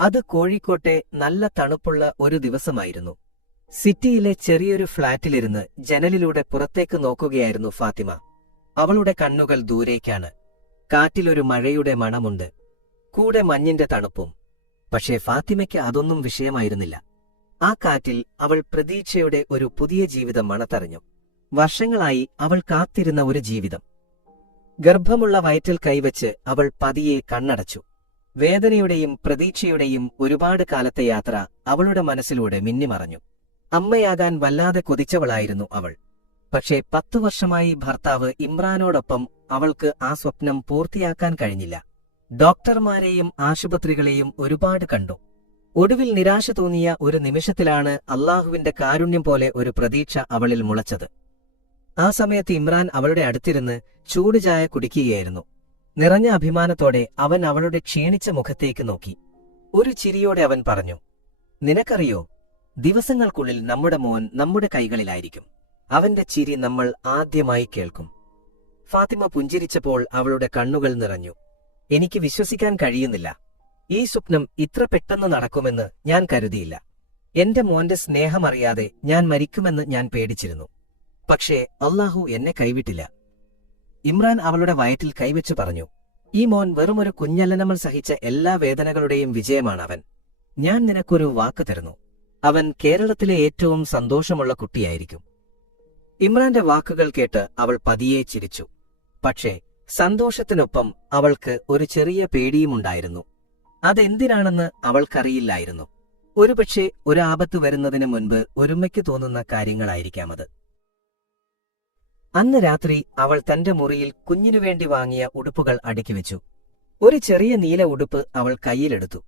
അത് കോഴിക്കോട്ടെ നല്ല തണുപ്പുള്ള ഒരു ദിവസമായിരുന്നു. സിറ്റിയിലെ ചെറിയൊരു ഫ്ളാറ്റിലിരുന്ന് ജനലിലൂടെ പുറത്തേക്ക് നോക്കുകയായിരുന്നു ഫാത്തിമ. അവളുടെ കണ്ണുകൾ ദൂരേക്കാണ്. കാറ്റിലൊരു മഴയുടെ മണമുണ്ട്. കൂടെ മഞ്ഞിന്റെ തണുപ്പും. പക്ഷേ ഫാത്തിമയ്ക്ക് അതൊന്നും വിഷയമായിരുന്നില്ല. ആ കാറ്റിൽ അവൾ പ്രതീക്ഷയുടെ ഒരു പുതിയ ജീവിതം മണത്തറിഞ്ഞു. വർഷങ്ങളായി അവൾ കാത്തിരുന്ന ഒരു ജീവിതം. ഗർഭമുള്ള വയറ്റിൽ കൈവച്ച് അവൾ പതിയെ കണ്ണടച്ചു. വേദനയുടെയും പ്രതീക്ഷയുടെയും ഒരുപാട് കാലത്തെ യാത്ര അവളുടെ മനസ്സിലൂടെ മിന്നിമറഞ്ഞു. അമ്മയാകാൻ വല്ലാതെ കൊതിച്ചവളായിരുന്നു അവൾ. പക്ഷേ പത്തു വർഷമായി ഭർത്താവ് ഇമ്രാനോടൊപ്പം അവൾക്ക് ആ സ്വപ്നം പൂർത്തിയാക്കാൻ കഴിഞ്ഞില്ല. ഡോക്ടർമാരെയും ആശുപത്രികളെയും ഒരുപാട് കണ്ടു. ഒടുവിൽ നിരാശ തോന്നിയ ഒരു നിമിഷത്തിലാണ് അള്ളാഹുവിന്റെ കാരുണ്യം പോലെ ഒരു പ്രതീക്ഷ അവളിൽ മുളച്ചത്. ആ സമയത്ത് ഇമ്രാൻ അവളുടെ അടുത്തിരുന്ന് ചൂട് ചായ കുടിക്കുകയായിരുന്നു. നിറഞ്ഞ അഭിമാനത്തോടെ അവൻ അവളുടെ ക്ഷീണിച്ച മുഖത്തേക്ക് നോക്കി. ഒരു ചിരിയോടെ അവൻ പറഞ്ഞു നിനക്കറിയോ ദിവസങ്ങൾക്കുള്ളിൽ നമ്മുടെ മോൻ നമ്മുടെ കൈകളിലായിരിക്കും. അവന്റെ ചിരി നമ്മൾ ആദ്യമായി കേൾക്കും. ഫാത്തിമ പുഞ്ചിരിച്ചപ്പോൾ അവളുടെ കണ്ണുകൾ നിറഞ്ഞു. എനിക്ക് വിശ്വസിക്കാൻ കഴിയുന്നില്ല. ഈ സ്വപ്നം ഇത്ര പെട്ടെന്ന് നടക്കുമെന്ന് ഞാൻ കരുതിയില്ല. എന്റെ മോന്റെ സ്നേഹമറിയാതെ ഞാൻ മരിക്കുമെന്ന് ഞാൻ പേടിച്ചിരുന്നു. പക്ഷേ അള്ളാഹു എന്നെ കൈവിട്ടില്ല. ഇമ്രാൻ അവളുടെ വയറ്റിൽ കൈവച്ചു പറഞ്ഞു ഈ മോൻ വെറുമൊരു കുഞ്ഞല്ലനമൽ സഹിച്ച എല്ലാ വേദനകളുടെയും വിജയമാണ് അവൻ ഞാൻ നിനക്കൊരു വാക്ക് തരുന്നു. അവൻ കേരളത്തിലെ ഏറ്റവും സന്തോഷമുള്ള കുട്ടിയായിരിക്കും. ഇമ്രാന്റെ വാക്കുകൾ കേട്ട് അവൾ പതിയെ ചിരിച്ചു. പക്ഷേ സന്തോഷത്തിനൊപ്പം അവൾക്ക് ഒരു ചെറിയ പേടിയുമുണ്ടായിരുന്നു അതെന്തിനാണെന്ന് അവൾക്കറിയില്ലായിരുന്നു. ഒരുപക്ഷെ ഒരാപത്ത് വരുന്നതിന് മുൻപ് ഒരുമയ്ക്ക് തോന്നുന്ന കാര്യങ്ങളായിരിക്കാം അത്. അന്ന് രാത്രി അവൾ തന്റെ മുറിയിൽ കുഞ്ഞിനു വേണ്ടി വാങ്ങിയ ഉടുപ്പുകൾ അടുക്കി വെച്ചു. ഒരു ചെറിയ നീല ഉടുപ്പ് അവൾ കയ്യിലെടുത്തു.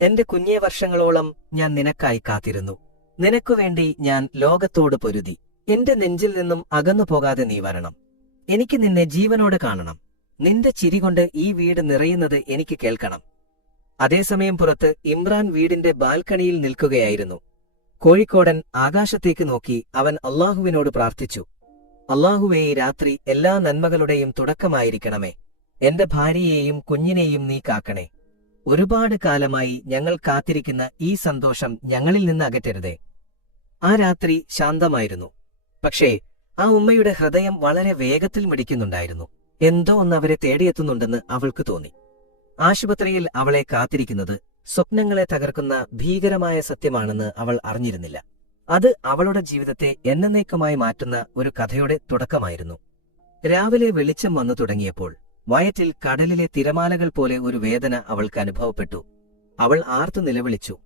എന്റെ കുഞ്ഞേ വർഷങ്ങളോളം ഞാൻ നിനക്കായി കാത്തിരുന്നു. നിനക്കുവേണ്ടി ഞാൻ ലോകത്തോട് പൊരുതി. എന്റെ നെഞ്ചിൽ നിന്നും അകന്നു പോകാതെ നീ വരണം. എനിക്ക് നിന്നെ ജീവനോട് കാണണം. നിന്റെ ചിരി കൊണ്ട് ഈ വീട് നിറയുന്നത് എനിക്ക് കേൾക്കണം. അതേസമയം പുറത്ത് ഇമ്രാൻ വീടിന്റെ ബാൽക്കണിയിൽ നിൽക്കുകയായിരുന്നു. കോഴിക്കോടൻ ആകാശത്തേക്ക് നോക്കി അവൻ അള്ളാഹുവിനോട് പ്രാർത്ഥിച്ചു. അള്ളാഹുവേ രാത്രി എല്ലാ നന്മകളുടെയും തുടക്കമായിരിക്കണമേ. എന്റെ ഭാര്യയെയും കുഞ്ഞിനെയും നീ കാക്കണേ. ഒരുപാട് കാലമായി ഞങ്ങൾ കാത്തിരിക്കുന്ന ഈ സന്തോഷം ഞങ്ങളിൽ നിന്ന് അകറ്റരുതേ. ആ രാത്രി ശാന്തമായിരുന്നു. പക്ഷേ ആ ഉമ്മയുടെ ഹൃദയം വളരെ വേഗത്തിൽ മിടിക്കുന്നുണ്ടായിരുന്നു. എന്തോ ഒന്ന് അവരെ തേടിയെത്തുന്നുണ്ടെന്ന് അവൾക്ക് തോന്നി. ആശുപത്രിയിൽ അവളെ കാത്തിരിക്കുന്നത് സ്വപ്നങ്ങളെ തകർക്കുന്ന ഭീകരമായ സത്യമാണെന്ന് അവൾ അറിഞ്ഞിരുന്നില്ല. അത് അവളുടെ ജീവിതത്തെ എന്നേക്കുമായി മാറ്റുന്ന ഒരു കഥയുടെ തുടക്കമായിരുന്നു. രാവിലെ വെളിച്ചം വന്നു തുടങ്ങിയപ്പോൾ വയറ്റിൽ കടലിലെ തിരമാലകൾ പോലെ ഒരു വേദന അവൾക്ക് അനുഭവപ്പെട്ടു. അവൾ ആർത്തു നിലവിളിച്ചു.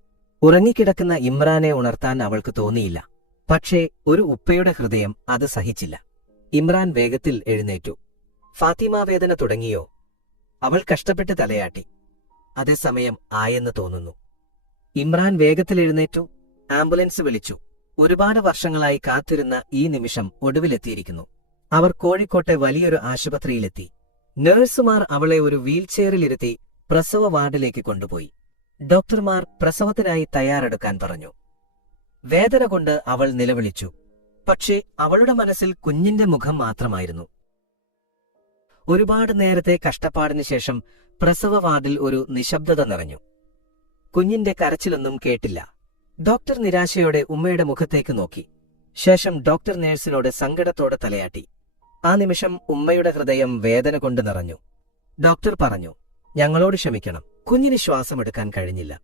ഉറങ്ങിക്കിടക്കുന്ന ഇമ്രാനെ ഉണർത്താൻ അവൾക്ക് തോന്നിയില്ല. പക്ഷേ ഒരു ഉപ്പയുടെ ഹൃദയം അത് സഹിച്ചില്ല. ഇമ്രാൻ വേഗത്തിൽ എഴുന്നേറ്റു. ഫാത്തിമ വേദന തുടങ്ങിയോ? അവൾ കഷ്ടപ്പെട്ട് തലയാട്ടി. അതേസമയം ആയെന്ന് തോന്നുന്നു. ഇമ്രാൻ വേഗത്തിൽ എഴുന്നേറ്റു. ആംബുലൻസ് വിളിച്ചു. ഒരുപാട് വർഷങ്ങളായി കാത്തിരുന്ന ഈ നിമിഷം ഒടുവിലെത്തിയിരിക്കുന്നു. അവർ കോഴിക്കോട്ടെ വലിയൊരു ആശുപത്രിയിലെത്തി. നഴ്സുമാർ അവളെ ഒരു വീൽചെയറിലിരുത്തി പ്രസവ വാർഡിലേക്ക് കൊണ്ടുപോയി. ഡോക്ടർമാർ പ്രസവത്തിനായി തയ്യാറെടുക്കാൻ പറഞ്ഞു. വേദന കൊണ്ട് അവൾ നിലവിളിച്ചു. പക്ഷേ അവളുടെ മനസ്സിൽ കുഞ്ഞിന്റെ മുഖം മാത്രമായിരുന്നു. ഒരുപാട് നേരത്തെ കഷ്ടപ്പാടിന് ശേഷം പ്രസവ വാർഡിൽ ഒരു നിശബ്ദത നിറഞ്ഞു. കുഞ്ഞിന്റെ കരച്ചിലൊന്നും കേട്ടില്ല. ഡോക്ടർ നിരാശയോടെ ഉമ്മയുടെ മുഖത്തേക്ക് നോക്കി. ശേഷം ഡോക്ടർ നേഴ്സിനോട് സങ്കടത്തോടെ തലയാട്ടി. ആ നിമിഷം ഉമ്മയുടെ ഹൃദയം വേദന കൊണ്ട് നിറഞ്ഞു. ഡോക്ടർ പറഞ്ഞു ഞങ്ങളോട് ക്ഷമിക്കണം. കുഞ്ഞിന് ശ്വാസമെടുക്കാൻ കഴിഞ്ഞില്ല.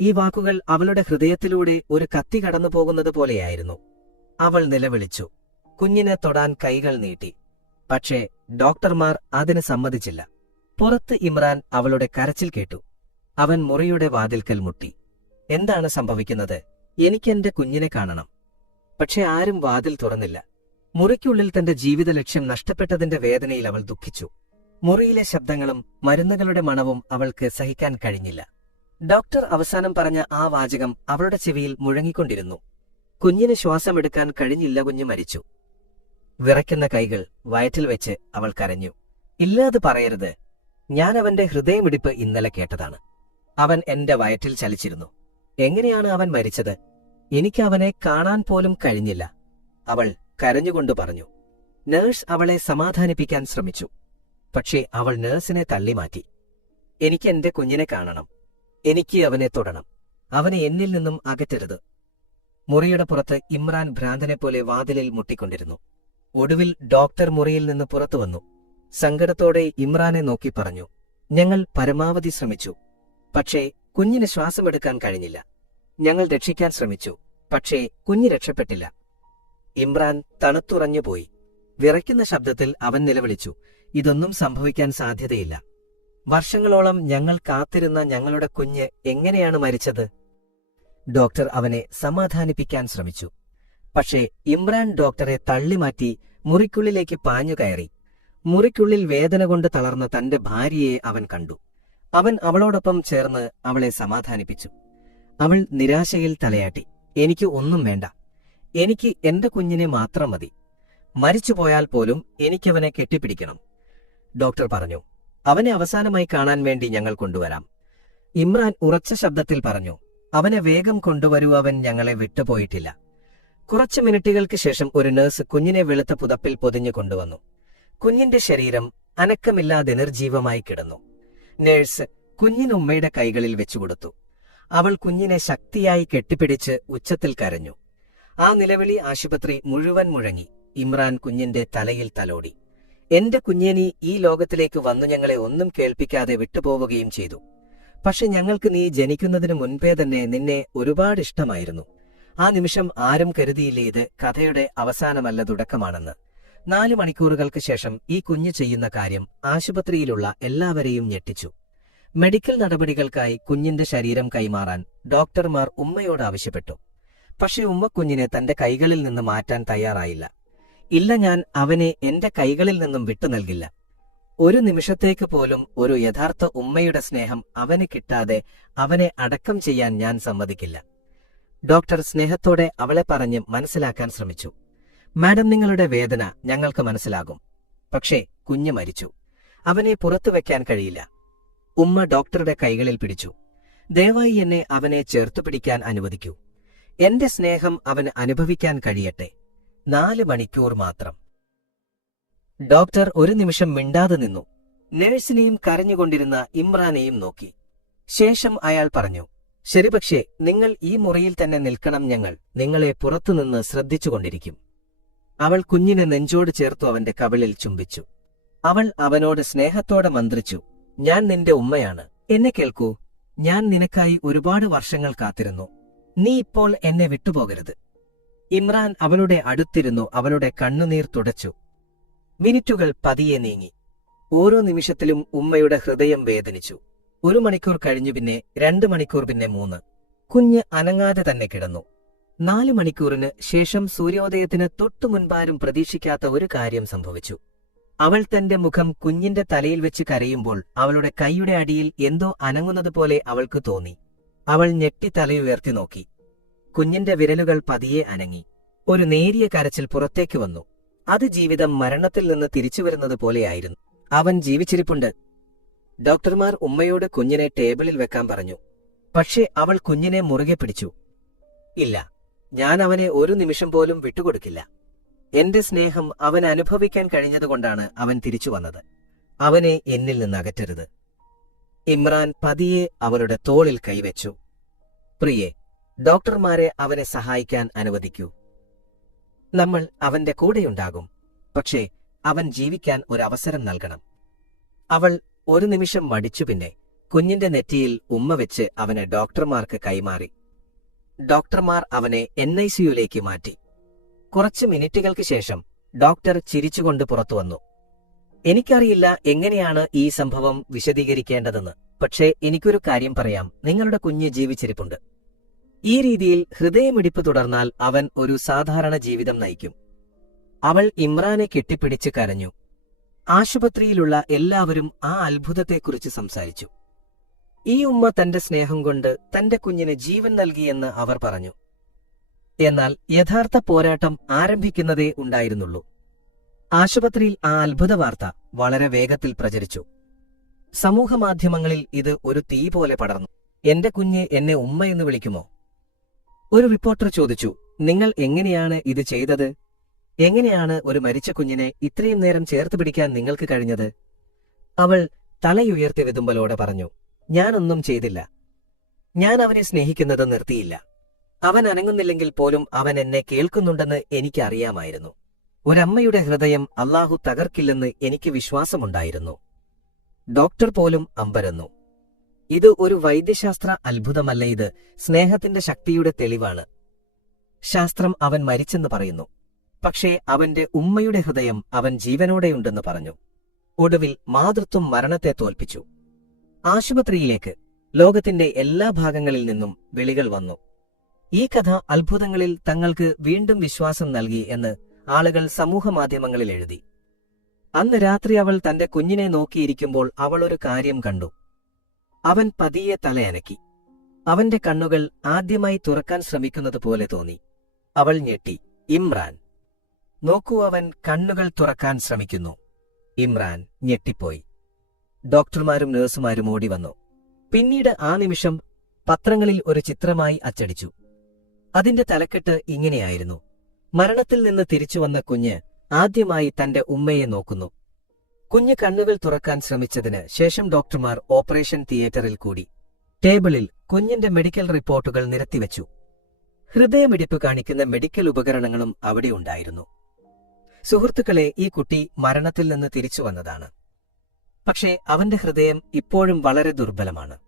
ഈ വാക്കുകൾ അവളുടെ ഹൃദയത്തിലൂടെ ഒരു കത്തി കടന്നു പോകുന്നത് പോലെയായിരുന്നു. അവൾ നിലവിളിച്ചു. കുഞ്ഞിനെ തൊടാൻ കൈകൾ നീട്ടി. പക്ഷേ ഡോക്ടർമാർ അതിന് സമ്മതിച്ചില്ല. പുറത്ത് ഇമ്രാൻ അവളുടെ കരച്ചിൽ കേട്ടു. അവൻ മുറിയുടെ വാതിൽക്കൽ മുട്ടി. എന്താണ് സംഭവിക്കുന്നത്? എനിക്ക് എനിക്കെന്റെ കുഞ്ഞിനെ കാണണം. പക്ഷെ ആരും വാതിൽ തുറന്നില്ല. മുറിക്കുള്ളിൽ തന്റെ ജീവിത ലക്ഷ്യം നഷ്ടപ്പെട്ടതിന്റെ വേദനയിൽ അവൾ ദുഃഖിച്ചു. മുറിയിലെ ശബ്ദങ്ങളും മരുന്നുകളുടെ മണവും അവൾക്ക് സഹിക്കാൻ കഴിഞ്ഞില്ല. ഡോക്ടർ അവസാനം പറഞ്ഞ ആ വാചകം അവളുടെ ചെവിയിൽ മുഴങ്ങിക്കൊണ്ടിരുന്നു. കുഞ്ഞിന് ശ്വാസമെടുക്കാൻ കഴിഞ്ഞില്ല കുഞ്ഞ് മരിച്ചു. വിറയ്ക്കുന്ന കൈകൾ വയറ്റിൽ വെച്ച് അവൾ കരഞ്ഞു. ഇല്ലാതെ പറയരുത്. ഞാൻ അവന്റെ ഹൃദയമിടിപ്പ് ഇന്നലെ കേട്ടതാണ്. അവൻ എന്റെ വയറ്റിൽ ചലിച്ചിരുന്നു. എങ്ങനെയാണ് അവൻ മരിച്ചത്? എനിക്ക് അവനെ കാണാൻ പോലും കഴിഞ്ഞില്ല. അവൾ കരഞ്ഞുകൊണ്ട് പറഞ്ഞു നേഴ്സ് അവളെ സമാധാനിപ്പിക്കാൻ ശ്രമിച്ചു. പക്ഷേ അവൾ നേഴ്സിനെ തള്ളിമാറ്റി. എനിക്ക് എന്റെ കുഞ്ഞിനെ കാണണം. എനിക്ക് അവനെ തൊടണം. അവനെ എന്നിൽ നിന്നും അകറ്റരുത്. മുറിയുടെ പുറത്ത് ഇമ്രാൻ ഭ്രാന്തനെ പോലെ വാതിലിൽ മുട്ടിക്കൊണ്ടിരുന്നു. ഒടുവിൽ ഡോക്ടർ മുറിയിൽ നിന്ന് പുറത്തു വന്നു. സങ്കടത്തോടെ ഇമ്രാനെ നോക്കി പറഞ്ഞു ഞങ്ങൾ പരമാവധി ശ്രമിച്ചു. പക്ഷേ കുഞ്ഞിന് ശ്വാസമെടുക്കാൻ കഴിഞ്ഞില്ല. ഞങ്ങൾ രക്ഷിക്കാൻ ശ്രമിച്ചു പക്ഷേ കുഞ്ഞ് രക്ഷപ്പെട്ടില്ല. ഇമ്രാൻ തണുത്തുറഞ്ഞുപോയി വിറയ്ക്കുന്ന ശബ്ദത്തിൽ അവൻ നിലവിളിച്ചു ഇതൊന്നും സംഭവിക്കാൻ സാധ്യതയില്ല. വർഷങ്ങളോളം ഞങ്ങൾ കാത്തിരുന്ന ഞങ്ങളുടെ കുഞ്ഞ് എങ്ങനെയാണ് മരിച്ചത്? ഡോക്ടർ അവനെ സമാധാനിപ്പിക്കാൻ ശ്രമിച്ചു. പക്ഷേ ഇമ്രാൻ ഡോക്ടറെ തള്ളിമാറ്റി മുറിക്കുള്ളിലേക്ക് പാഞ്ഞു കയറി. മുറിക്കുള്ളിൽ വേദന കൊണ്ട് തളർന്ന തന്റെ ഭാര്യയെ അവൻ കണ്ടു. അവൻ അവളോടൊപ്പം ചേർന്ന് അവളെ സമാധാനിപ്പിച്ചു. അവൾ നിരാശയിൽ തലയാട്ടി. എനിക്ക് ഒന്നും വേണ്ട. എനിക്ക് എന്റെ കുഞ്ഞിനെ മാത്രം മതി. മരിച്ചുപോയാൽ പോലും എനിക്കവനെ കെട്ടിപ്പിടിക്കണം. ഡോക്ടർ പറഞ്ഞു. അവനെ അവസാനമായി കാണാൻ വേണ്ടി ഞങ്ങൾ കൊണ്ടുവരാം. ഇമ്രാൻ ഉറച്ച ശബ്ദത്തിൽ പറഞ്ഞു. അവനെ വേഗം കൊണ്ടുവരൂ അവൻ ഞങ്ങളെ വിട്ടുപോയിട്ടില്ല. കുറച്ച് മിനിറ്റുകൾക്ക് ശേഷം ഒരു നഴ്സ് കുഞ്ഞിനെ വെളുത്ത പുതപ്പിൽ പൊതിഞ്ഞു കൊണ്ടുവന്നു. കുഞ്ഞിന്റെ ശരീരം അനക്കമില്ലാതെ നിർജീവമായി കിടന്നു. നേഴ്സ് കുഞ്ഞിനുമ്മയുടെ കൈകളിൽ വെച്ചുകൊടുത്തു. അവൾ കുഞ്ഞിനെ ശക്തിയായി കെട്ടിപ്പിടിച്ച് ഉച്ചത്തിൽ കരഞ്ഞു. ആ നിലവിളി ആശുപത്രി മുഴുവൻ മുഴങ്ങി. ഇമ്രാൻ കുഞ്ഞിന്റെ തലയിൽ തലോടി. എന്റെ കുഞ്ഞിനി ഈ ലോകത്തിലേക്ക് വന്നു ഞങ്ങളെ ഒന്നും കേൾപ്പിക്കാതെ വിട്ടുപോവുകയും ചെയ്തു. പക്ഷെ ഞങ്ങൾക്ക് നീ ജനിക്കുന്നതിന് മുൻപേ തന്നെ നിന്നെ ഒരുപാട് ഇഷ്ടമായിരുന്നു. ആ നിമിഷം ആരും കരുതിയില്ലേ ഇത് കഥയുടെ അവസാനമല്ല തുടക്കമാണെന്ന്. നാലു മണിക്കൂറുകൾക്ക് ശേഷം ഈ കുഞ്ഞ് ചെയ്യുന്ന കാര്യം ആശുപത്രിയിലുള്ള എല്ലാവരെയും ഞെട്ടിച്ചു. മെഡിക്കൽ നടപടികൾക്കായി കുഞ്ഞിന്റെ ശരീരം കൈമാറാൻ ഡോക്ടർമാർ ഉമ്മയോട് ആവശ്യപ്പെട്ടു. പക്ഷെ ഉമ്മ കുഞ്ഞിനെ തന്റെ കൈകളിൽ നിന്ന് മാറ്റാൻ തയ്യാറായില്ല. ഇല്ല ഞാൻ അവനെ എന്റെ കൈകളിൽ നിന്നും വിട്ടു നൽകില്ല. ഒരു നിമിഷത്തേക്ക് പോലും ഒരു യഥാർത്ഥ ഉമ്മയുടെ സ്നേഹം അവന് കിട്ടാതെ അവനെ അടക്കം ചെയ്യാൻ ഞാൻ സമ്മതിക്കില്ല. ഡോക്ടർ സ്നേഹത്തോടെ അവളെ പറഞ്ഞ് മനസ്സിലാക്കാൻ ശ്രമിച്ചു. മാഡം നിങ്ങളുടെ വേദന ഞങ്ങൾക്ക് മനസ്സിലാകും. പക്ഷേ കുഞ്ഞ് മരിച്ചു. അവനെ പുറത്തു വെക്കാൻ കഴിയില്ല. ഉമ്മ ഡോക്ടറുടെ കൈകളിൽ പിടിച്ചു. ദയവായി എന്നെ അവനെ ചേർത്തു പിടിക്കാൻ അനുവദിക്കൂ. എന്റെ സ്നേഹം അവന് അനുഭവിക്കാൻ കഴിയട്ടെ. നാല് മണിക്കൂർ മാത്രം. ഡോക്ടർ ഒരു നിമിഷം മിണ്ടാതെ നിന്നു. നഴ്സിനെയും കരഞ്ഞുകൊണ്ടിരുന്ന ഇമ്രാനെയും നോക്കി. ശേഷം അയാൾ പറഞ്ഞു ശരി പക്ഷേ നിങ്ങൾ ഈ മുറിയിൽ തന്നെ നിൽക്കണം ഞങ്ങൾ. നിങ്ങളെ പുറത്തുനിന്ന് ശ്രദ്ധിച്ചുകൊണ്ടിരിക്കും. അവൾ കുഞ്ഞിനെ നെഞ്ചോട് ചേർത്തു അവന്റെ കവിളിൽ ചുംബിച്ചു. അവൾ അവനോട് സ്നേഹത്തോടെ മന്ത്രിച്ചു ഞാൻ നിന്റെ ഉമ്മയാണ്. എന്നെ കേൾക്കൂ ഞാൻ നിനക്കായി ഒരുപാട് വർഷങ്ങൾ കാത്തിരുന്നു. നീ ഇപ്പോൾ എന്നെ വിട്ടുപോകരുത്. ഇമ്രാൻ അവളുടെ അടുത്തിരുന്നു അവളുടെ കണ്ണുനീർ തുടച്ചു. മിനിറ്റുകൾ പതിയെ നീങ്ങി. ഓരോ നിമിഷത്തിലും ഉമ്മയുടെ ഹൃദയം വേദനിച്ചു. ഒരു മണിക്കൂർ കഴിഞ്ഞു പിന്നെ രണ്ട് മണിക്കൂർ പിന്നെ മൂന്ന്. കുഞ്ഞ് അനങ്ങാതെ തന്നെ കിടന്നു. നാല് മണിക്കൂറിന് ശേഷം സൂര്യോദയത്തിന് തൊട്ടു മുൻപാരും പ്രതീക്ഷിക്കാത്ത ഒരു കാര്യം സംഭവിച്ചു. അവൾ തന്റെ മുഖം കുഞ്ഞിന്റെ തലയിൽ വെച്ച് കരയുമ്പോൾ അവളുടെ കൈയുടെ അടിയിൽ എന്തോ അനങ്ങുന്നത് പോലെ അവൾക്ക് തോന്നി. അവൾ ഞെട്ടി തലയുയർത്തി നോക്കി. കുഞ്ഞിന്റെ വിരലുകൾ പതിയെ അനങ്ങി. ഒരു നേരിയ കരച്ചിൽ പുറത്തേക്ക് വന്നു. അത് ജീവിതം മരണത്തിൽ നിന്ന് തിരിച്ചു വരുന്നത് പോലെയായിരുന്നു. അവൻ ജീവിച്ചിരിപ്പുണ്ട്. ഡോക്ടർമാർ ഉമ്മയോട് കുഞ്ഞിനെ ടേബിളിൽ വെക്കാൻ പറഞ്ഞു. പക്ഷേ അവൾ കുഞ്ഞിനെ മുറുകെ പിടിച്ചു. ഇല്ല ഞാൻ അവനെ ഒരു നിമിഷം പോലും വിട്ടുകൊടുക്കില്ല. എന്റെ സ്നേഹം അവൻ അനുഭവിക്കാൻ കഴിഞ്ഞതുകൊണ്ടാണ് അവൻ തിരിച്ചു വന്നത്. അവനെ എന്നിൽ നിന്ന് അകറ്റരുത്. ഇമ്രാൻ പതിയെ അവളുടെ തോളിൽ കൈവച്ചു. പ്രിയെ ഡോക്ടർമാരെ അവനെ സഹായിക്കാൻ അനുവദിക്കൂ. നമ്മൾ അവന്റെ കൂടെയുണ്ടാകും. പക്ഷേ അവൻ ജീവിക്കാൻ ഒരു അവസരം നൽകണം. അവൾ ഒരു നിമിഷം മടിച്ചു പിന്നെ കുഞ്ഞിന്റെ നെറ്റിയിൽ ഉമ്മ വെച്ച് അവനെ ഡോക്ടർമാർക്ക് കൈമാറി. ഡോക്ടർമാർ അവനെ എൻ ഐ സിയുലേക്ക് മാറ്റി. കുറച്ച് മിനിറ്റുകൾക്ക് ശേഷം ഡോക്ടർ ചിരിച്ചുകൊണ്ട് പുറത്തു വന്നു. എനിക്കറിയില്ല എങ്ങനെയാണ് ഈ സംഭവം വിശദീകരിക്കേണ്ടതെന്ന് പക്ഷേ എനിക്കൊരു കാര്യം പറയാം. നിങ്ങളുടെ കുഞ്ഞ് ജീവിച്ചിരിപ്പുണ്ട്. ഈ രീതിയിൽ ഹൃദയമിടിപ്പ് തുടർന്നാൽ അവൻ ഒരു സാധാരണ ജീവിതം നയിക്കും. അവൾ ഇമ്രാനെ കെട്ടിപ്പിടിച്ച് കരഞ്ഞു. ആശുപത്രിയിലുള്ള എല്ലാവരും ആ അത്ഭുതത്തെക്കുറിച്ച് സംസാരിച്ചു. ഈ ഉമ്മ തന്റെ സ്നേഹം കൊണ്ട് തന്റെ കുഞ്ഞിന് ജീവൻ നൽകിയെന്ന് അവർ പറഞ്ഞു. എന്നാൽ യഥാർത്ഥ പോരാട്ടം ആരംഭിക്കുന്നതേ ഉണ്ടായിരുന്നുള്ളൂ. ആശുപത്രിയിൽ ആ അത്ഭുത വാർത്ത വളരെ വേഗത്തിൽ പ്രചരിച്ചു. സമൂഹമാധ്യമങ്ങളിൽ ഇത് ഒരു തീ പോലെ പടർന്നു. എന്റെ കുഞ്ഞ് എന്നെ ഉമ്മയെന്ന് വിളിക്കുമോ? ഒരു റിപ്പോർട്ടർ ചോദിച്ചു നിങ്ങൾ എങ്ങനെയാണ് ഇത് ചെയ്തത്? എങ്ങനെയാണ് ഒരു മരിച്ച കുഞ്ഞിനെ ഇത്രയും നേരം ചേർത്ത് പിടിക്കാൻ നിങ്ങൾക്ക് കഴിഞ്ഞത്? അവൾ തലയുയർത്തി വിതുമ്പലോടെ പറഞ്ഞു ഞാനൊന്നും ചെയ്തില്ല. ഞാൻ അവനെ സ്നേഹിക്കുന്നത് നിർത്തിയില്ല. അവൻ അനങ്ങുന്നില്ലെങ്കിൽ പോലും അവൻ എന്നെ കേൾക്കുന്നുണ്ടെന്ന് എനിക്കറിയാമായിരുന്നു. ഒരമ്മയുടെ ഹൃദയം അള്ളാഹു തകർക്കില്ലെന്ന് എനിക്ക് വിശ്വാസമുണ്ടായിരുന്നു. ഡോക്ടർ പോലും അമ്പരന്നു. ഇത് ഒരു വൈദ്യശാസ്ത്ര അത്ഭുതമല്ല ഇത് സ്നേഹത്തിന്റെ ശക്തിയുടെ തെളിവാണ്. ശാസ്ത്രം അവൻ മരിച്ചെന്ന് പറയുന്നു. പക്ഷേ അവന്റെ ഉമ്മയുടെ ഹൃദയം അവൻ ജീവനോടെയുണ്ടെന്ന് പറഞ്ഞു. ഒടുവിൽ മാതൃത്വം മരണത്തെ തോൽപ്പിച്ചു. ആശുപത്രിയിലേക്ക് ലോകത്തിന്റെ എല്ലാ ഭാഗങ്ങളിൽ നിന്നും വിളികൾ വന്നു. ഈ കഥ അത്ഭുതങ്ങളിൽ തങ്ങൾക്ക് വീണ്ടും വിശ്വാസം നൽകി എന്ന് ആളുകൾ സമൂഹ മാധ്യമങ്ങളിൽ എഴുതി. അന്ന് രാത്രി അവൾ തന്റെ കുഞ്ഞിനെ നോക്കിയിരിക്കുമ്പോൾ അവൾ ഒരു കാര്യം കണ്ടു. അവൻ പതിയെ തലയനക്കി. അവന്റെ കണ്ണുകൾ ആദ്യമായി തുറക്കാൻ ശ്രമിക്കുന്നത് പോലെ തോന്നി. അവൾ ഞെട്ടി. ഇമ്രാൻ. നോക്കൂ അവൻ കണ്ണുകൾ തുറക്കാൻ ശ്രമിക്കുന്നു. ഇമ്രാൻ ഞെട്ടിപ്പോയി. ഡോക്ടർമാരും നഴ്സുമാരും ഓടി വന്നു. പിന്നീട് ആ നിമിഷം പത്രങ്ങളിൽ ഒരു ചിത്രമായി അച്ചടിച്ചു. അതിന്റെ തലക്കെട്ട് ഇങ്ങനെയായിരുന്നു. മരണത്തിൽ നിന്ന് തിരിച്ചുവന്ന കുഞ്ഞ് ആദ്യമായി തന്റെ ഉമ്മയെ നോക്കുന്നു. കുഞ്ഞ് കണ്ണുകൾ തുറക്കാൻ ശ്രമിച്ചതിന് ശേഷം ഡോക്ടർമാർ ഓപ്പറേഷൻ തിയേറ്ററിൽ കൂടി. ടേബിളിൽ കുഞ്ഞിന്റെ മെഡിക്കൽ റിപ്പോർട്ടുകൾ നിരത്തിവെച്ചു. ഹൃദയമിടിപ്പ് കാണിക്കുന്ന മെഡിക്കൽ ഉപകരണങ്ങളും അവിടെ ഉണ്ടായിരുന്നു. സുഹൃത്തുക്കളെ ഈ കുട്ടി മരണത്തിൽ നിന്ന് തിരിച്ചു വന്നതാണ്. പക്ഷേ അവന്റെ ഹൃദയം ഇപ്പോഴും വളരെ ദുർബലമാണ്.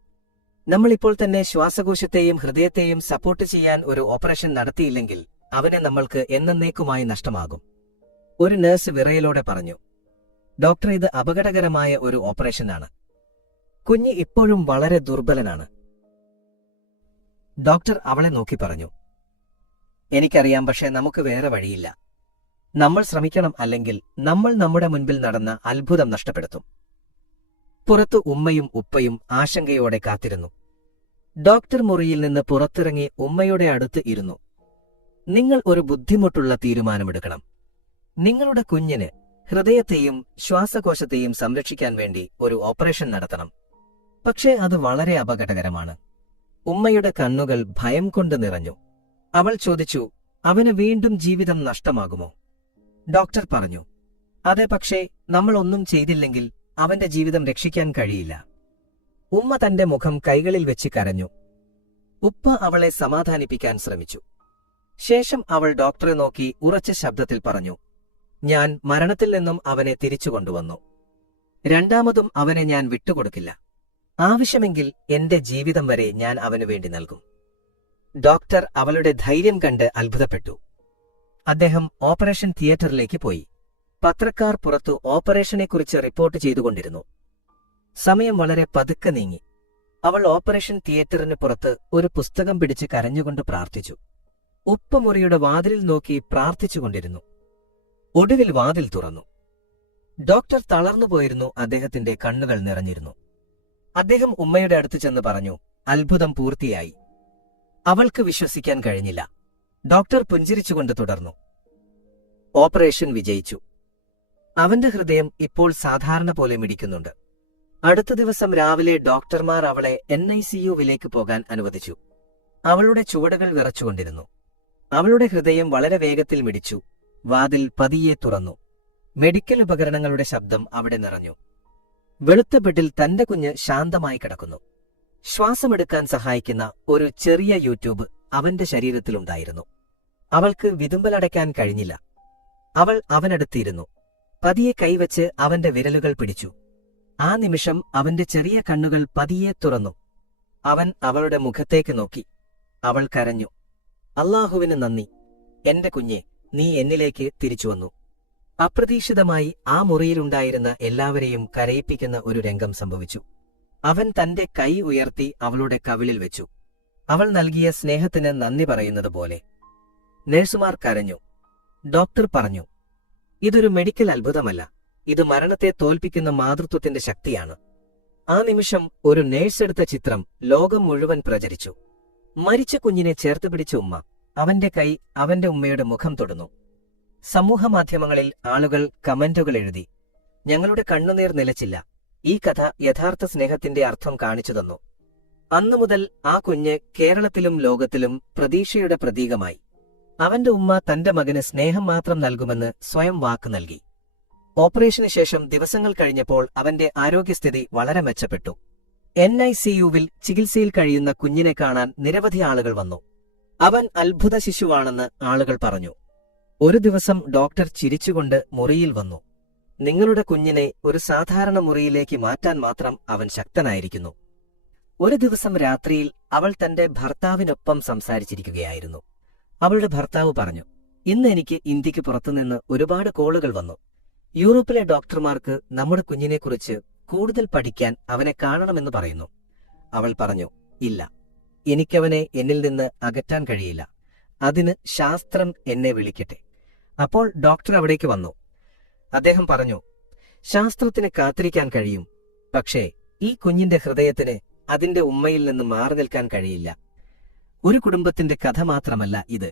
നമ്മളിപ്പോൾ തന്നെ ശ്വാസകോശത്തെയും ഹൃദയത്തെയും സപ്പോർട്ട് ചെയ്യാൻ ഒരു ഓപ്പറേഷൻ നടത്തിയില്ലെങ്കിൽ അവനെ നമ്മൾക്ക് എന്നേക്കുമായി നഷ്ടമാകും. ഒരു നഴ്സ് വിറയലോടെ പറഞ്ഞു ഡോക്ടർ ഇത് അപകടകരമായ ഒരു ഓപ്പറേഷനാണ് കുഞ്ഞ് ഇപ്പോഴും വളരെ ദുർബലനാണ്. ഡോക്ടർ അവളെ നോക്കി പറഞ്ഞു എനിക്കറിയാം പക്ഷേ നമുക്ക് വേറെ വഴിയില്ല. നമ്മൾ ശ്രമിക്കണം അല്ലെങ്കിൽ നമ്മൾ നമ്മുടെ മുൻപിൽ നടന്ന അത്ഭുതം നഷ്ടപ്പെടുത്തും. പുറത്തു ഉമ്മയും ഉപ്പയും ആശങ്കയോടെ കാത്തിരുന്നു. ഡോക്ടർ മുറിയിൽ നിന്ന് പുറത്തിറങ്ങി ഉമ്മയുടെ അടുത്ത് ഇരുന്നു. നിങ്ങൾ ഒരു ബുദ്ധിമുട്ടുള്ള തീരുമാനമെടുക്കണം. നിങ്ങളുടെ കുഞ്ഞിന് ഹൃദയത്തെയും ശ്വാസകോശത്തെയും സംരക്ഷിക്കാൻ വേണ്ടി ഒരു ഓപ്പറേഷൻ നടത്തണം. പക്ഷേ അത് വളരെ അപകടകരമാണ്. ഉമ്മയുടെ കണ്ണുകൾ ഭയം കൊണ്ട് നിറഞ്ഞു. അവൾ ചോദിച്ചു അവന് വീണ്ടും ജീവിതം നഷ്ടമാകുമോ? ഡോക്ടർ പറഞ്ഞു അതെ പക്ഷേ നമ്മൾ ഒന്നും ചെയ്തില്ലെങ്കിൽ അവന്റെ ജീവിതം രക്ഷിക്കാൻ കഴിയില്ല. ഉമ്മ തന്റെ മുഖം കൈകളിൽ വെച്ച് കരഞ്ഞു. ഉപ്പ അവളെ സമാധാനിപ്പിക്കാൻ ശ്രമിച്ചു. ശേഷം അവൾ ഡോക്ടറെ നോക്കി ഉറച്ച ശബ്ദത്തിൽ പറഞ്ഞു ഞാൻ മരണത്തിൽ നിന്നും അവനെ തിരിച്ചു കൊണ്ടുവന്നു. രണ്ടാമതും അവനെ ഞാൻ വിട്ടുകൊടുക്കില്ല. ആവശ്യമെങ്കിൽ എന്റെ ജീവിതം വരെ ഞാൻ അവനു വേണ്ടി നൽകും. ഡോക്ടർ അവളുടെ ധൈര്യം കണ്ട് അത്ഭുതപ്പെട്ടു. അദ്ദേഹം ഓപ്പറേഷൻ തിയേറ്ററിലേക്ക് പോയി. പത്രക്കാർ പുറത്തു ഓപ്പറേഷനെക്കുറിച്ച് റിപ്പോർട്ട് ചെയ്തുകൊണ്ടിരുന്നു. സമയം വളരെ പതുക്കെ നീങ്ങി. അവൾ ഓപ്പറേഷൻ തിയേറ്ററിന് പുറത്ത് ഒരു പുസ്തകം പിടിച്ച് കരഞ്ഞുകൊണ്ട് പ്രാർത്ഥിച്ചു. ഉപ്പമുറിയുടെ വാതിലിൽ നോക്കി പ്രാർത്ഥിച്ചുകൊണ്ടിരുന്നു. ഒടുവിൽ വാതിൽ തുറന്നു. ഡോക്ടർ തളർന്നുപോയിരുന്നു അദ്ദേഹത്തിന്റെ കണ്ണുകൾ നിറഞ്ഞിരുന്നു. അദ്ദേഹം ഉമ്മയുടെ അടുത്ത് ചെന്ന് പറഞ്ഞു അത്ഭുതം പൂർത്തിയായി. അവൾക്ക് വിശ്വസിക്കാൻ കഴിഞ്ഞില്ല. ഡോക്ടർ പുഞ്ചിരിച്ചുകൊണ്ട് തുടർന്നു. ഓപ്പറേഷൻ വിജയിച്ചു. അവന്റെ ഹൃദയം ഇപ്പോൾ സാധാരണ പോലെ മിടിക്കുന്നുണ്ട്. അടുത്ത ദിവസം രാവിലെ ഡോക്ടർമാർ അവളെ എൻ ഐ സിയുവിലേക്ക് പോകാൻ അനുവദിച്ചു. അവളുടെ ചുവടുകൾ വിറച്ചുകൊണ്ടിരുന്നു. അവളുടെ ഹൃദയം വളരെ വേഗത്തിൽ മിടിച്ചു. വാതിൽ പതിയെ തുറന്നു. മെഡിക്കൽ ഉപകരണങ്ങളുടെ ശബ്ദം അവിടെ നിറഞ്ഞു. വെളുത്ത ബെഡിൽ തന്റെ കുഞ്ഞ് ശാന്തമായി കിടക്കുന്നു. ശ്വാസമെടുക്കാൻ സഹായിക്കുന്ന ഒരു ചെറിയ യൂട്യൂബ് അവന്റെ ശരീരത്തിലുണ്ടായിരുന്നു. അവൾക്ക് വിതുമ്പലടയ്ക്കാൻ കഴിഞ്ഞില്ല. അവൾ അവനടുത്തിരുന്നു പതിയെ കൈവച്ച് അവന്റെ വിരലുകൾ പിടിച്ചു. ആ നിമിഷം അവന്റെ ചെറിയ കണ്ണുകൾ പതിയെ തുറന്നു. അവൻ അവളുടെ മുഖത്തേക്ക് നോക്കി. അവൾ കരഞ്ഞു. അള്ളാഹുവിന് നന്ദി. എന്റെ കുഞ്ഞെ നീ എന്നിലേക്ക് തിരിച്ചുവന്നു അപ്രതീക്ഷിതമായി ആ മുറിയിലുണ്ടായിരുന്ന എല്ലാവരെയും കരയിപ്പിക്കുന്ന ഒരു രംഗം സംഭവിച്ചു. അവൻ തന്റെ കൈ ഉയർത്തി അവളുടെ കവിളിൽ വെച്ചു. അവൾ നൽകിയ സ്നേഹത്തിന് നന്ദി പറയുന്നത് പോലെ. നഴ്സുമാർ കരഞ്ഞു. ഡോക്ടർ പറഞ്ഞു ഇതൊരു മെഡിക്കൽ അത്ഭുതമല്ല. ഇത് മരണത്തെ തോൽപ്പിക്കുന്ന മാതൃത്വത്തിന്റെ ശക്തിയാണ്. ആ നിമിഷം ഒരു നേഴ്സ് എടുത്ത ചിത്രം ലോകം മുഴുവൻ പ്രചരിച്ചു. മരിച്ച കുഞ്ഞിനെ ചേർത്ത് പിടിച്ച ഉമ്മ അവന്റെ കൈ അവന്റെ ഉമ്മയുടെ മുഖം തൊടുന്നു. സമൂഹ മാധ്യമങ്ങളിൽ ആളുകൾ കമന്റുകൾ എഴുതി. ഞങ്ങളുടെ കണ്ണുനീർ നിലച്ചില്ല. ഈ കഥ യഥാർത്ഥ സ്നേഹത്തിന്റെ അർത്ഥം കാണിച്ചു തന്നു. അന്നു മുതൽ ആ കുഞ്ഞ് കേരളത്തിലും ലോകത്തിലും പ്രതീക്ഷയുടെ പ്രതീകമായി. അവന്റെ ഉമ്മ തന്റെ മകന് സ്നേഹം മാത്രം നൽകുമെന്ന് സ്വയം വാക്ക് നൽകി. ഓപ്പറേഷന് ശേഷം ദിവസങ്ങൾ കഴിഞ്ഞപ്പോൾ അവന്റെ ആരോഗ്യസ്ഥിതി വളരെ മെച്ചപ്പെട്ടു. എൻ ഐ സി യുവിൽ ചികിത്സയിൽ കഴിയുന്ന കുഞ്ഞിനെ കാണാൻ നിരവധി ആളുകൾ വന്നു. അവൻ അത്ഭുത ശിശുവാണെന്ന് ആളുകൾ പറഞ്ഞു. ഒരു ദിവസം ഡോക്ടർ ചിരിച്ചുകൊണ്ട് മുറിയിൽ വന്നു. നിങ്ങളുടെ കുഞ്ഞിനെ ഒരു സാധാരണ മുറിയിലേക്ക് മാറ്റാൻ മാത്രം അവൻ ശക്തനായിരിക്കുന്നു. ഒരു ദിവസം രാത്രിയിൽ അവൾ തന്റെ ഭർത്താവിനൊപ്പം സംസാരിച്ചിരിക്കുകയായിരുന്നു. അവളുടെ ഭർത്താവ് പറഞ്ഞു ഇന്ന് എനിക്ക് ഇന്ത്യയ്ക്ക് പുറത്തുനിന്ന് ഒരുപാട് കോളുകൾ വന്നു. യൂറോപ്പിലെ ഡോക്ടർമാർക്ക് നമ്മുടെ കുഞ്ഞിനെക്കുറിച്ച് കൂടുതൽ പഠിക്കാൻ അവനെ കാണണമെന്ന് പറയുന്നു. അവൾ പറഞ്ഞു ഇല്ല എനിക്കവനെ എന്നിൽ നിന്ന് അകറ്റാൻ കഴിയില്ല. അതിന് ശാസ്ത്രം എന്നെ വിളിക്കട്ടെ. അപ്പോൾ ഡോക്ടർ അവിടേക്ക് വന്നു. അദ്ദേഹം പറഞ്ഞു ശാസ്ത്രത്തിന് കാത്തിരിക്കാൻ കഴിയും പക്ഷേ ഈ കുഞ്ഞിന്റെ ഹൃദയത്തിന് അതിന്റെ ഉമ്മയിൽ നിന്ന് മാറി നിൽക്കാൻ കഴിയില്ല. ഒരു കുടുംബത്തിന്റെ കഥ മാത്രമല്ല ഇത്.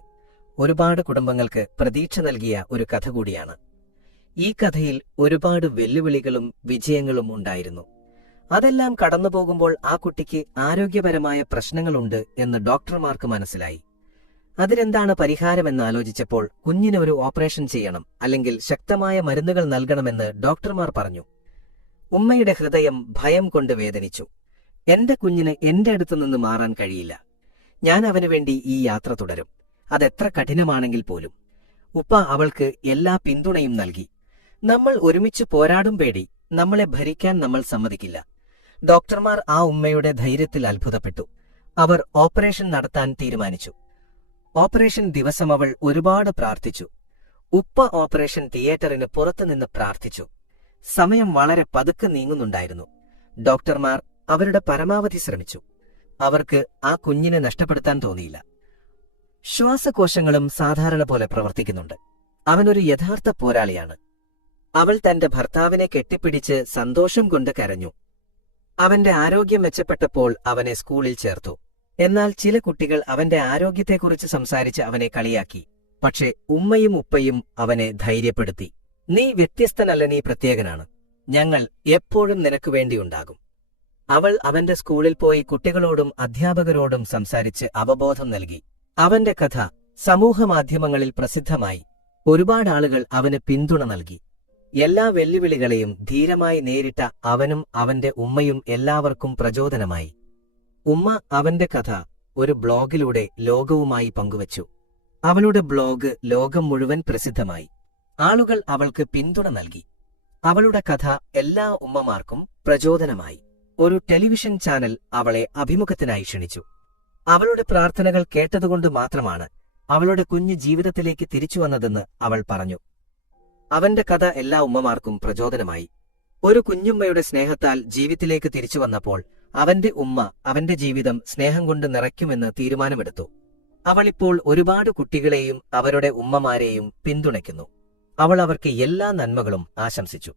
ഒരുപാട് കുടുംബങ്ങൾക്ക് പ്രതീക്ഷ നൽകിയ ഒരു കഥ കൂടിയാണ്. ഈ കഥയിൽ ഒരുപാട് വെല്ലുവിളികളും വിജയങ്ങളും ഉണ്ടായിരുന്നു. അതെല്ലാം കടന്നു പോകുമ്പോൾ ആ കുട്ടിക്ക് ആരോഗ്യപരമായ പ്രശ്നങ്ങളുണ്ട് എന്ന് ഡോക്ടർമാർക്ക് മനസ്സിലായി. അതിനെന്താണ് പരിഹാരമെന്ന് ആലോചിച്ചപ്പോൾ കുഞ്ഞിന് ഒരു ഓപ്പറേഷൻ ചെയ്യണം അല്ലെങ്കിൽ ശക്തമായ മരുന്നുകൾ നൽകണമെന്ന് ഡോക്ടർമാർ പറഞ്ഞു. ഉമ്മയുടെ ഹൃദയം ഭയം കൊണ്ട് വേദനിച്ചു. എന്റെ കുഞ്ഞിന് എന്റെ അടുത്തു നിന്ന് മാറാൻ കഴിയില്ല. ഞാൻ അവനു വേണ്ടി ഈ യാത്ര തുടരും. അതെത്ര കഠിനമാണെങ്കിൽ പോലും. ഉപ്പ അവൾക്ക് എല്ലാ പിന്തുണയും നൽകി. നമ്മൾ ഒരുമിച്ച് പോരാടും പേടി നമ്മളെ ഭരിക്കാൻ നമ്മൾ സമ്മതിക്കില്ല. ഡോക്ടർമാർ ആ ഉമ്മയുടെ ധൈര്യത്തിൽ അത്ഭുതപ്പെട്ടു. അവർ ഓപ്പറേഷൻ നടത്താൻ തീരുമാനിച്ചു. ഓപ്പറേഷൻ ദിവസം അവൾ ഒരുപാട് പ്രാർത്ഥിച്ചു. ഉപ്പ ഓപ്പറേഷൻ തിയേറ്ററിന് പുറത്തുനിന്ന് പ്രാർത്ഥിച്ചു. സമയം വളരെ പതുക്കെ നീങ്ങുന്നുണ്ടായിരുന്നു. ഡോക്ടർമാർ അവരുടെ പരമാവധി ശ്രമിച്ചു. അവർക്ക് ആ കുഞ്ഞിനെ നഷ്ടപ്പെടുത്താൻ തോന്നിയില്ല. ശ്വാസകോശങ്ങളും സാധാരണ പോലെ പ്രവർത്തിക്കുന്നുണ്ട്. അവനൊരു യഥാർത്ഥ പോരാളിയാണ്. അവൾ തന്റെ ഭർത്താവിനെ കെട്ടിപ്പിടിച്ച് സന്തോഷം കൊണ്ട് കരഞ്ഞു. അവന്റെ ആരോഗ്യം മെച്ചപ്പെട്ടപ്പോൾ അവനെ സ്കൂളിൽ ചേർത്തു. എന്നാൽ ചില കുട്ടികൾ അവന്റെ ആരോഗ്യത്തെക്കുറിച്ച് സംസാരിച്ച് അവനെ കളിയാക്കി. പക്ഷേ ഉമ്മയും ഉപ്പയും അവനെ ധൈര്യപ്പെടുത്തി. നീ വ്യത്യസ്തനല്ല നീ പ്രത്യേകനാണ്. ഞങ്ങൾ എപ്പോഴും നിനക്ക് വേണ്ടിയുണ്ടാകും. അവൾ അവന്റെ സ്കൂളിൽ പോയി കുട്ടികളോടും അധ്യാപകരോടും സംസാരിച്ച് അവബോധം നൽകി. അവന്റെ കഥ സമൂഹമാധ്യമങ്ങളിൽ പ്രസിദ്ധമായി. ഒരുപാട് ആളുകൾ അവന് പിന്തുണ നൽകി. എല്ലാ വെല്ലുവിളികളെയും ധീരമായി നേരിട്ട അവനും അവന്റെ ഉമ്മയും എല്ലാവർക്കും പ്രചോദനമായി. ഉമ്മ അവന്റെ കഥ ഒരു ബ്ലോഗിലൂടെ ലോകവുമായി പങ്കുവച്ചു. അവളുടെ ബ്ലോഗ് ലോകം മുഴുവൻ പ്രസിദ്ധമായി. ആളുകൾ അവൾക്ക് പിന്തുണ നൽകി. അവളുടെ കഥ എല്ലാ ഉമ്മമാർക്കും പ്രചോദനമായി. ഒരു ടെലിവിഷൻ ചാനൽ അവളെ അഭിമുഖത്തിനായി ക്ഷണിച്ചു. അവളുടെ പ്രാർത്ഥനകൾ കേട്ടതുകൊണ്ട് മാത്രമാണ് അവളുടെ കുഞ്ഞ് ജീവിതത്തിലേക്ക് തിരിച്ചു വന്നതെന്ന് അവൾ പറഞ്ഞു. അവന്റെ കഥ എല്ലാ ഉമ്മമാർക്കും പ്രചോദനമായി. ഒരു കുഞ്ഞുമ്മയുടെ സ്നേഹത്താൽ ജീവിതത്തിലേക്ക് തിരിച്ചു വന്നപ്പോൾ അവന്റെ ഉമ്മ അവന്റെ ജീവിതം സ്നേഹം കൊണ്ട് നിറയ്ക്കുമെന്ന് തീരുമാനമെടുത്തു. അവളിപ്പോൾ ഒരുപാട് കുട്ടികളെയും അവരുടെ ഉമ്മമാരെയും പിന്തുണയ്ക്കുന്നു. അവൾ അവർക്ക് എല്ലാ നന്മകളും ആശംസിച്ചു.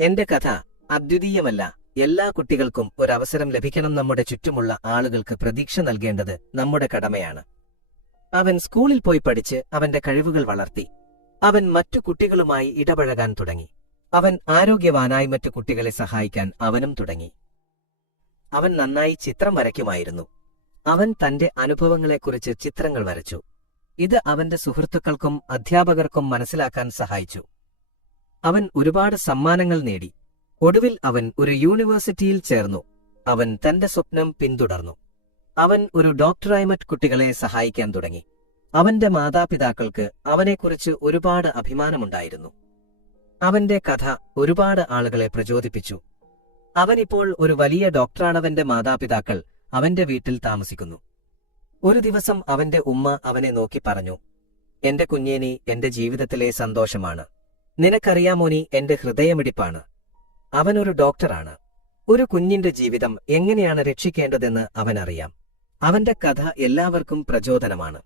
എന്റെ കഥ അദ്വിതീയമല്ല എല്ലാ കുട്ടികൾക്കും ഒരവസരം ലഭിക്കണം നമ്മുടെ ചുറ്റുമുള്ള ആളുകൾക്ക് പ്രതീക്ഷ നൽകേണ്ടത് നമ്മുടെ കടമയാണ്. അവൻ സ്കൂളിൽ പോയി പഠിച്ച് അവന്റെ കഴിവുകൾ വളർത്തി. അവൻ മറ്റു കുട്ടികളുമായി ഇടപഴകാൻ തുടങ്ങി. അവൻ ആരോഗ്യവാനായി മറ്റു കുട്ടികളെ സഹായിക്കാൻ അവനും തുടങ്ങി. അവൻ നന്നായി ചിത്രം വരയ്ക്കുമായിരുന്നു. അവൻ തന്റെ അനുഭവങ്ങളെക്കുറിച്ച് ചിത്രങ്ങൾ വരച്ചു. ഇത് അവന്റെ സുഹൃത്തുക്കൾക്കും അധ്യാപകർക്കും മനസ്സിലാക്കാൻ സഹായിച്ചു. അവൻ ഒരുപാട് സമ്മാനങ്ങൾ നേടി. ഒടുവിൽ അവൻ ഒരു യൂണിവേഴ്സിറ്റിയിൽ ചേർന്നു. അവൻ തന്റെ സ്വപ്നം പിന്തുടർന്നു. അവൻ ഒരു ഡോക്ടറായ്മറ്റ് കുട്ടികളെ സഹായിക്കാൻ തുടങ്ങി. അവന്റെ മാതാപിതാക്കൾക്ക് അവനെക്കുറിച്ച് ഒരുപാട് അഭിമാനമുണ്ടായിരുന്നു. അവന്റെ കഥ ഒരുപാട് ആളുകളെ പ്രചോദിപ്പിച്ചു. അവനിപ്പോൾ ഒരു വലിയ ഡോക്ടറാണവന്റെ മാതാപിതാക്കൾ അവന്റെ വീട്ടിൽ താമസിക്കുന്നു. ഒരു ദിവസം അവന്റെ ഉമ്മ അവനെ നോക്കി പറഞ്ഞു എന്റെ കുഞ്ഞേനി എന്റെ ജീവിതത്തിലെ സന്തോഷമാണ്. നിനക്കറിയാമോനി എന്റെ ഹൃദയമിടിപ്പാണ്. അവനൊരു ഡോക്ടറാണ്. ഒരു കുഞ്ഞിന്റെ ജീവിതം എങ്ങനെയാണ് രക്ഷിക്കേണ്ടതെന്ന് അവനറിയാം. അവന്റെ കഥ എല്ലാവർക്കും പ്രചോദനമാണ്.